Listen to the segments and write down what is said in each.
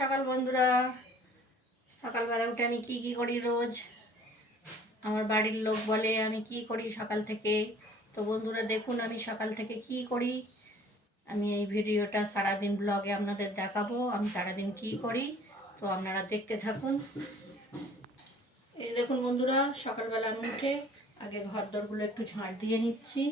সকাল বন্ধুরা। সকালবেলা উঠে আমি কি করি রোজ, আমার বাড়ির লোক বলে আমি কি করি সকাল থেকে। তো বন্ধুরা দেখুন আমি সকাল থেকে কি করি। আমি এই ভিডিওটা সারাদিন ব্লগে আপনাদের দেখাবো আমি সারাদিন কি করি, তো আপনারা দেখতে থাকুন। এই দেখুন বন্ধুরা, সকালবেলা আমি উঠে আগে ঘর দরগুলো একটু ঝাঁট দিয়ে নিচ্ছি।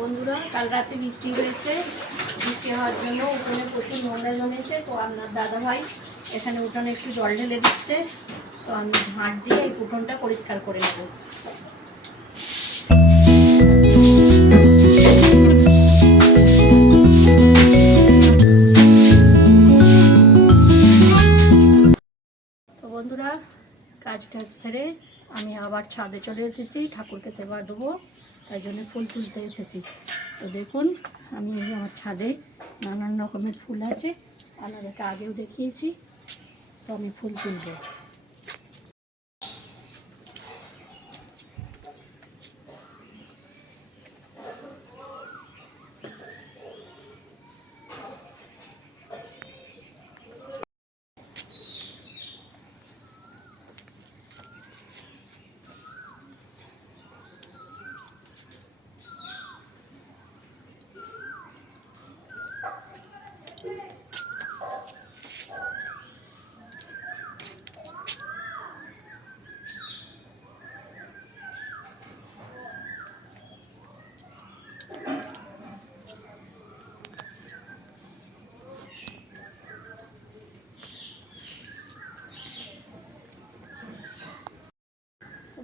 বন্ধুরা কাল রাতে বৃষ্টি হয়েছে, বৃষ্টি হওয়ার জন্য উঠোনে প্রচুর নোংরা জমেছে। তো আপনার দাদাভাই এখানে উঠোনে একটু জল ঢেলে দিচ্ছে, তো আমি ঝাঁট দিয়ে এই উঠোনটা পরিষ্কার করে নেব। তো বন্ধুরা কাজ সেরে আমি আবার ছাদে চলে এসেছি, ঠাকুরকে সেবা দেবো, তাই জন্য ফুল তুলতে এসেছি। তো দেখুন আমি আমার ছাদে নানান রকমের ফুল আছে, আপনাদেরকে আগেও দেখিয়েছি। তো আমি ফুল তুলব।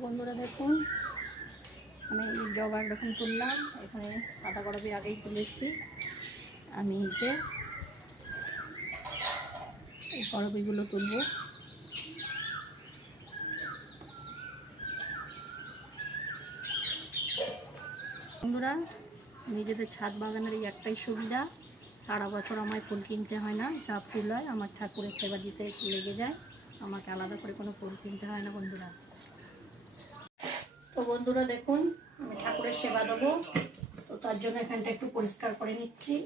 বন্ধুরা দেখুন আমি জবা একরকম তুললাম, এখানে সাদা গরবি আগেই তুলেছি। আমি যে এই গরবিগুলো তুলব। বন্ধুরা নিজেদের ছাদ বাগানের এই একটাই সুবিধা, সারা বছর আমায় ফুল কিনতে হয় না, যা ফুল হয় আমার ঠাকুরের সেবা দিতে লেগে যায়, আমাকে আলাদা করে কোনো ফুল কিনতে হয় না বন্ধুরা। তো বন্ধুরা দেখুন আমি ঠাকুরের সেবা দেবো, তো তার জন্য এখানটা একটু পরিষ্কার করে নিচ্ছি।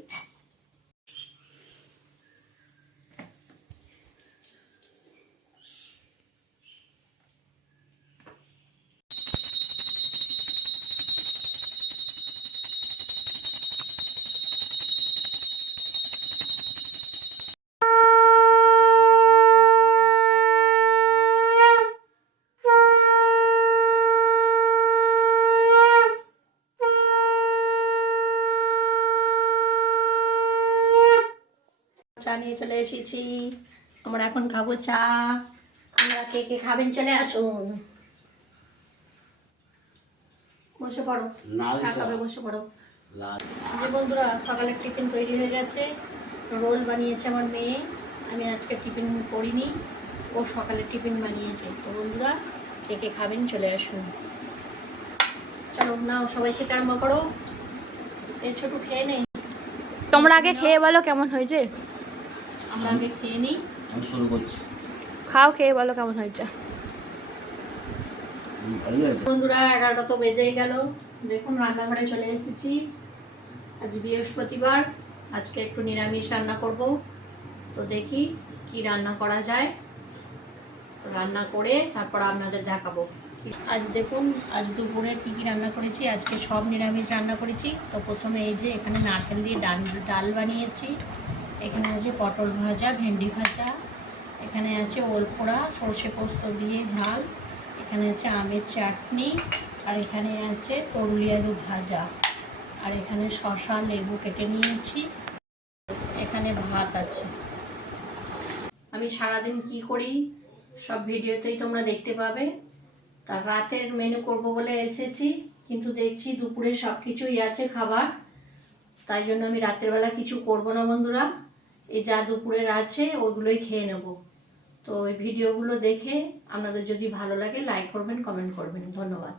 চা নিয়ে চলে এসেছি, আমরা এখন খাবো চা। আমরা কে কে খাবেন চলে আসুন, বসে পড়ো, চা খাবে বসে পড়ো। যে বন্ধুরা সকালের টিফিন তৈরি হয়ে গেছে, রোল বানিয়েছে আমার মেয়ে, আমি আজকে টিফিন করিনি, ও সকালে টিফিন বানিয়েছে। তো বন্ধুরা কে কে খাবেন চলে আসুন, চলো নাও সবাই খেতে আরম্ভ করো। এই ছোট খেয়ে নেই, তোমরা আগে খেয়ে বলো কেমন হয়েছে। আমরা আগে খেয়ে নিই, আমি শুরু করছি। খাও, খেয়ে বলো কেমন হয়েছে। বন্ধুরা 11টা তো বেজেই গেল, দেখুন রান্নাঘরে চলে এসেছি। আজ বৃহস্পতিবার, আজকে একটু নিরামিষ রান্না করব, তো দেখি কি রান্না করা যায়। তো রান্না করে তারপর আপনাদের দেখাবো। আজ দেখুন আজ দুপুরে কি কি রান্না করেছি, আজকে সব নিরামিষ রান্না করেছি। তো প্রথমে এই যে এখানে নারকেল দিয়ে ডাল বানিয়েছি, এখানে আছে পটল ভাজা, ভেন্ডি ভাজা, এখানে আছে ওল পোড়া সর্ষে পোস্ত দিয়ে ঝাল, এখানে আছে আমের চাটনি, আর এখানে আছে তরুলি আলু ভাজা, আর এখানে শসা লেবু কেটে নিয়েছি, এখানে ভাত আছে। আমি সারাদিন কি করি সব ভিডিওতেই তোমরা দেখতে পাবে। তার রাতের মেনু করব বলে এসেছি, কিন্তু দেখছি দুপুরে সব কিছুই আছে খাবার, তাই জন্য আমি রাতের বেলা কিছু করব না বন্ধুরা। এই যা দুপুরের আছে ওগুলোই খেয়ে নেব। তো ওই ভিডিওগুলো দেখে আপনাদের যদি ভালো লাগে লাইক করবেন, কমেন্ট করবেন। ধন্যবাদ।